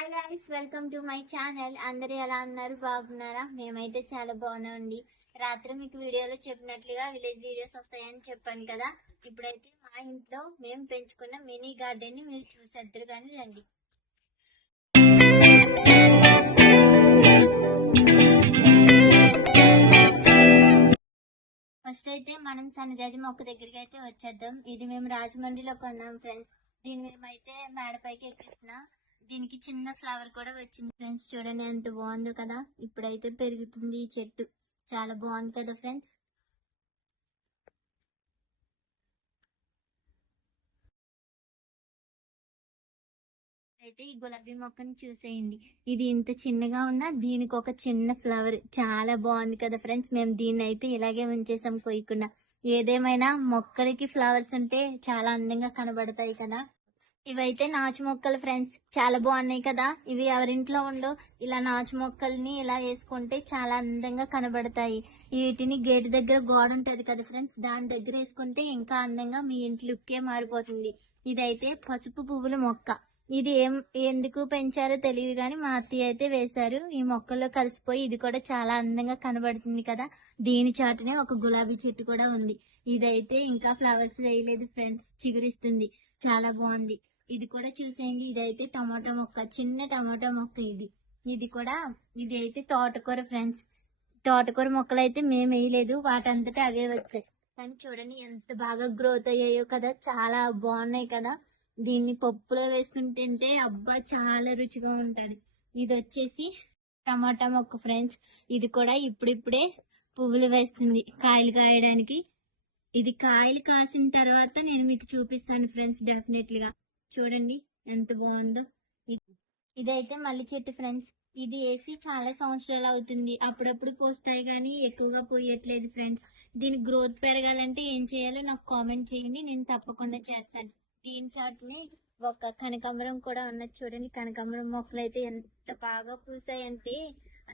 Hi guys, welcome to my channel. అందరూ ఎలా ఉన్నారు? బాగున్నారా? మేమైతే చాలా బాగున్నామండి. రాత్రి మీకు వీడియోలో చెప్పినట్లుగా విలేజ్ వీడియోస్ వస్తాయని చెప్పాను కదా. ఇప్పుడైతే మా ఇంట్లో మేము పెంచుకున్న మినీ గార్డెన్ ని మీరు చూసేద్దరు కానీ రండి. ఫస్ట్ అయితే మనం సన్నజాజి మొక్క దగ్గరికి అయితే వచ్చేద్దాం. ఇది మేము రాజమండ్రిలో కొన్నాం ఫ్రెండ్స్. దీన్ని మేమైతే మేడపైకి ఎక్కిస్తున్నాం. దీనికి చిన్న ఫ్లవర్ కూడా వచ్చింది ఫ్రెండ్స్. చూడండి ఎంత బాగుందో కదా. ఇప్పుడైతే పెరుగుతుంది ఈ చెట్టు. చాలా బాగుంది కదా ఫ్రెండ్స్. అయితే ఈ గులాబీ మొక్కను చూసేయండి. ఇది ఇంత చిన్నగా ఉన్నా దీనికి ఒక చిన్న ఫ్లవర్ చాలా బాగుంది కదా ఫ్రెండ్స్. మేము దీన్ని అయితే ఇలాగే ఉంచేసాం కొయ్యకుండా. ఏదేమైనా మొక్కలకి ఫ్లవర్స్ ఉంటే చాలా అందంగా కనబడతాయి కదా. ఇవైతే నాచు మొక్కలు ఫ్రెండ్స్. చాలా బాగున్నాయి కదా. ఇవి ఎవరింట్లో ఉండో ఇలా నాచు మొక్కల్ని ఇలా వేసుకుంటే చాలా అందంగా కనబడతాయి. వీటిని గేట్ దగ్గర గోడ ఉంటది కదా ఫ్రెండ్స్, దాని దగ్గర వేసుకుంటే ఇంకా అందంగా మీ ఇంటి లుక్కే మారిపోతుంది. ఇదైతే పసుపు పువ్వుల మొక్క. ఇది ఎందుకు పెంచారో తెలియదు కానీ మా అత్తయ్య అయితే వేశారు. ఈ మొక్కల్లో కలిసిపోయి ఇది కూడా చాలా అందంగా కనబడుతుంది కదా. దీని చాటునే ఒక గులాబీ చెట్టు కూడా ఉంది. ఇదైతే ఇంకా ఫ్లవర్స్ వేయలేదు ఫ్రెండ్స్, చిగురిస్తుంది. చాలా బాగుంది. ఇది కూడా చూసేయండి. ఇదైతే టమాటా మొక్క, చిన్న టమాటా మొక్క. ఇది అయితే తోటకూర ఫ్రెండ్స్. తోటకూర మొక్కలు అయితే మేము వేయలేదు, వాటంతటా అవే వచ్చాయి. కానీ చూడండి ఎంత బాగా గ్రోత్ అయ్యాయో కదా. చాలా బాగున్నాయి కదా. దీన్ని పప్పులో వేసుకుని తింటే అబ్బా చాలా రుచిగా ఉంటది. ఇది వచ్చేసి టమాటా మొక్క ఫ్రెండ్స్. ఇది కూడా ఇప్పుడిప్పుడే పువ్వులు వేస్తుంది కాయలు కాయడానికి. ఇది కాయలు కాసిన తర్వాత నేను మీకు చూపిస్తాను ఫ్రెండ్స్ డెఫినెట్లీగా. చూడండి ఎంత బాగుందో. ఇదైతే మల్లి చెట్టు ఫ్రెండ్స్. ఇది వేసి చాలా సంవత్సరాలు అవుతుంది. అప్పుడప్పుడు పూస్తాయి కానీ ఎక్కువగా పూయట్లేదు ఫ్రెండ్స్. దీని గ్రోత్ పెరగాలంటే ఏం చేయాలో నాకు కామెంట్ చేయండి, నేను తప్పకుండా చేస్తాను. దీని చాటునే ఒక కనకాంబరం కూడా ఉన్నది. చూడండి కనకాంబరం మొక్కలు అయితే ఎంత బాగా పూసాయంటే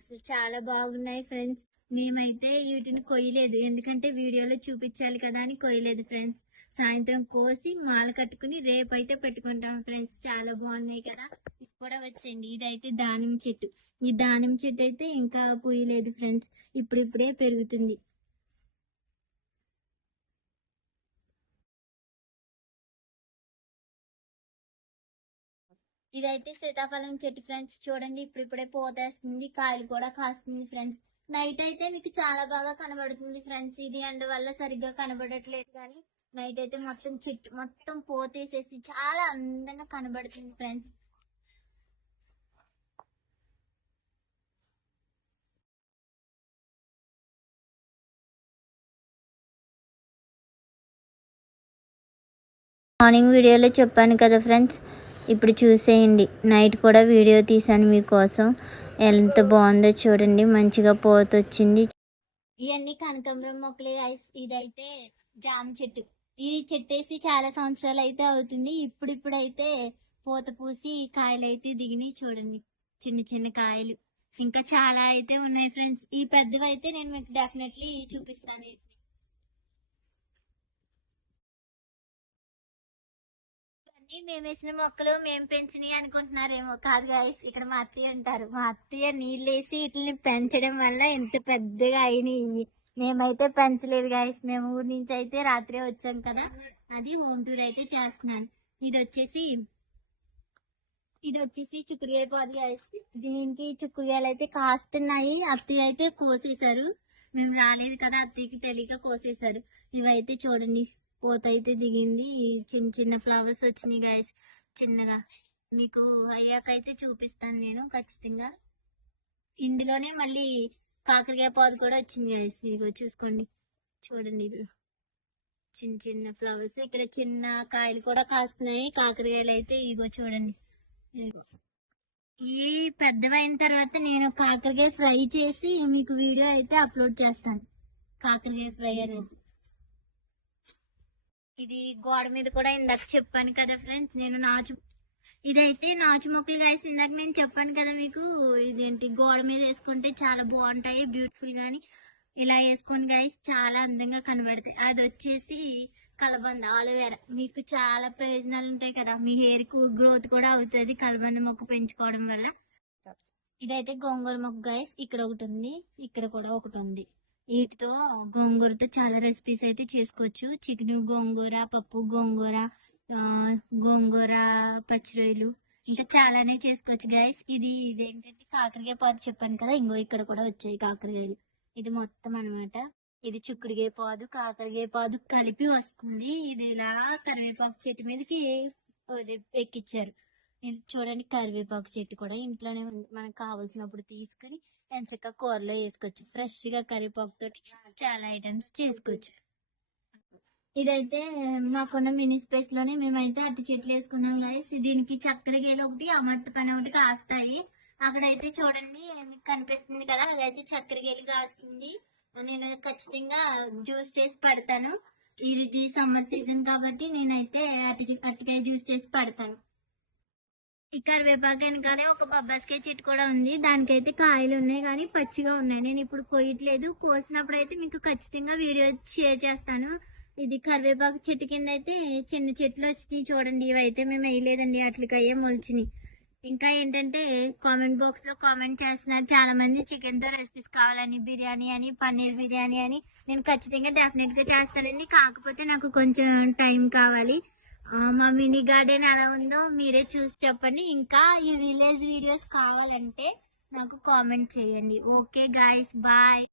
అసలు చాలా బాగున్నాయి ఫ్రెండ్స్. మేమైతే వీటిని కొయ్యలేదు, ఎందుకంటే వీడియోలో చూపించాలి కదా అని కొయ్యలేదు ఫ్రెండ్స్. సాయంత్రం కోసి మాల కట్టుకుని రేపైతే పెట్టుకుంటాం ఫ్రెండ్స్. చాలా బాగున్నాయి కదా. ఇది కూడా వచ్చేయండి. ఇదైతే దానిమ్మ చెట్టు. ఈ దానిమ్మ చెట్టు అయితే ఇంకా పూయలేదు ఫ్రెండ్స్, ఇప్పుడిప్పుడే పెరుగుతుంది. ఇదైతే సీతాఫలం చెట్టు ఫ్రెండ్స్. చూడండి ఇప్పుడిప్పుడే పోతేస్తుంది, కాయలు కూడా కాస్తుంది ఫ్రెండ్స్. నైట్ అయితే మీకు చాలా బాగా కనబడుతుంది ఫ్రెండ్స్. ఇది ఎండ వల్ల సరిగ్గా కనబడట్లేదు కానీ నైట్ అయితే మొత్తం చెట్టు మొత్తం పోతేసేసి చాలా అందంగా కనబడుతుంది ఫ్రెండ్స్. మార్నింగ్ వీడియోలో చెప్పాను కదా ఫ్రెండ్స్, ఇప్పుడు చూసేయండి. నైట్ కూడా వీడియో తీసాను మీకోసం. ఎంత బాగుందో చూడండి, మంచిగా పోతొచ్చింది. ఇవన్నీ కనకాంబరం మొక్కలు. ఇదైతే జామ చెట్టు. ఈ చెట్టు వేసి చాలా సంవత్సరాలు అయితే అవుతుంది. ఇప్పుడైతే పూత పూసి కాయలు అయితే దిగినాయి. చూడండి చిన్న చిన్న కాయలు. ఇంకా చాలా అయితే ఉన్నాయి ఫ్రెండ్స్. ఈ పెద్దవి అయితే నేను మీకు డెఫినెట్లీ చూపిస్తాను. మేము వేసిన మొక్కలు మేము పెంచినవి అనుకుంటున్నారేమో. కాదు గాయస్, ఇక్కడ మా అత్తయ్య అంటారు. మా అత్తయ్య నీళ్ళేసి వీటిని పెంచడం వల్ల ఎంత పెద్దగా అయినాయి. మేమైతే పెంచలేదు గాయస్. మేము ఊరి నుంచి అయితే రాత్రే వచ్చాం కదా, అది హోమ్ టూర్ అయితే చేస్తున్నాను. ఇది వచ్చేసి చుక్కుడుకాయ పాదు గాయస్. దీనికి చుక్కుడుకాయలు అయితే కాస్తున్నాయి. అత్తయ్య అయితే కోసేశారు, మేము రాలేదు కదా, అత్తయ్యకి తెలియక కోసేశారు. ఇవైతే చూడండి పూత అయితే దిగింది. చిన్న చిన్న ఫ్లవర్స్ వచ్చినాయి గాయస్ చిన్నగా. మీకు అయ్యాకైతే చూపిస్తాను నేను ఖచ్చితంగా. ఇందులోనే మళ్ళీ కాకరకాయ పాదు కూడా వచ్చింది గాయస్. ఇదిగో చూసుకోండి, చూడండి ఇది చిన్న చిన్న ఫ్లవర్స్. ఇక్కడ చిన్న కాయలు కూడా కాస్తున్నాయి. కాకరకాయలు అయితే ఇగో చూడండి. ఈ పెద్దవైన తర్వాత నేను కాకరకాయ ఫ్రై చేసి మీకు వీడియో అయితే అప్లోడ్ చేస్తాను. కాకరకాయ ఫ్రై అనేది. ఇది గోడ మీద కూడా ఇందాక చెప్పాను కదా ఫ్రెండ్స్, నేను ఇదైతే నాచు మొక్కలు గాయస్. ఇందాక నేను చెప్పాను కదా మీకు, ఇదేంటి గోడ మీద వేసుకుంటే చాలా బాగుంటాయి బ్యూటిఫుల్ గాని. ఇలా వేసుకొని గాయస్ చాలా అందంగా కనబడతాయి. అది వచ్చేసి కలబంద ఆలోవేరా మీకు చాలా ప్రయోజనాలు ఉంటాయి కదా, మీ హెయిర్ కు గ్రోత్ కూడా అవుతుంది కలబంద మొక్క పెంచుకోవడం వల్ల. ఇదైతే గోంగూర మొక్క గైస్, ఇక్కడ ఒకటి ఉంది, ఇక్కడ కూడా ఒకటి ఉంది. వీటితో గోంగూరతో చాలా రెసిపీస్ అయితే చేసుకోవచ్చు. చికెన్ గోంగూర, పప్పు గోంగూర, గోంగూర పచ్చిరొయ్యలు, ఇంకా చాలానే చేసుకోవచ్చు గైస్. ఇదేంటంటే కాకరకాయ పాదు చెప్పాను కదా, ఇంకో ఇక్కడ కూడా వచ్చాయి కాకరకాయలు. ఇది మొత్తం అన్నమాట. ఇది చిక్కుడుకాయ పాదు, కాకరకాయ పాదు కలిపి వస్తుంది. ఇది ఇలా కరివేపాకు చెట్టు మీదకి ఎక్కిచ్చారు. చూడండి, కరివేపాకు చెట్టు కూడా ఇంట్లోనే ఉంది. మనకు కావాల్సినప్పుడు తీసుకుని ఎంచక్క కూరలో వేసుకోవచ్చు. ఫ్రెష్ గా కరివేపాకు తోటి చాలా ఐటమ్స్ చేసుకోవచ్చు. ఇదైతే మాకున్న మినీ స్పేస్ లోనే మేమైతే అరటి చెట్లు వేసుకున్నాం గైస్. దీనికి చక్కెర గేలు ఒకటి, అమర్త పని ఒకటి కాస్తాయి. అక్కడైతే చూడండి మీకు కనిపిస్తుంది కదా, అదైతే చక్కెర గేలు కాస్తుంది. నేను ఖచ్చితంగా జ్యూస్ చేసి పడతాను. ఇది సమ్మర్ సీజన్ కాబట్టి నేనైతే అరటికాయ జ్యూస్ చేసి పడతాను. ఈ కరివేపాకు వెనకాలే ఒక బొబ్బాస్కాయ చెట్టు కూడా ఉంది. దానికైతే కాయలు ఉన్నాయి కానీ పచ్చిగా ఉన్నాయి. నేను ఇప్పుడు కోయట్లేదు, కోసినప్పుడు అయితే మీకు ఖచ్చితంగా వీడియో షేర్ చేస్తాను. ఇది కరివేపాకు చెట్టు కింద అయితే చిన్న చెట్లు వచ్చినాయి చూడండి. ఇవైతే మేము వేయలేదండి, అట్లకయ్యే మొలిచినాయి. ఇంకా ఏంటంటే కామెంట్ బాక్స్ లో కామెంట్ చేస్తున్నారు చాలా మంది చికెన్ తో రెసిపీస్ కావాలని, బిర్యానీ అని, పన్నీర్ బిర్యానీ అని. నేను ఖచ్చితంగా డెఫినెట్ గా చేస్తానండి, కాకపోతే నాకు కొంచెం టైం కావాలి. మా మినీ గార్డెన్ ఎలా ఉందో మీరే చూసి చెప్పండి. ఇంకా ఈ విలేజ్ వీడియోస్ కావాలంటే నాకు కామెంట్ చేయండి. Okay guys, bye.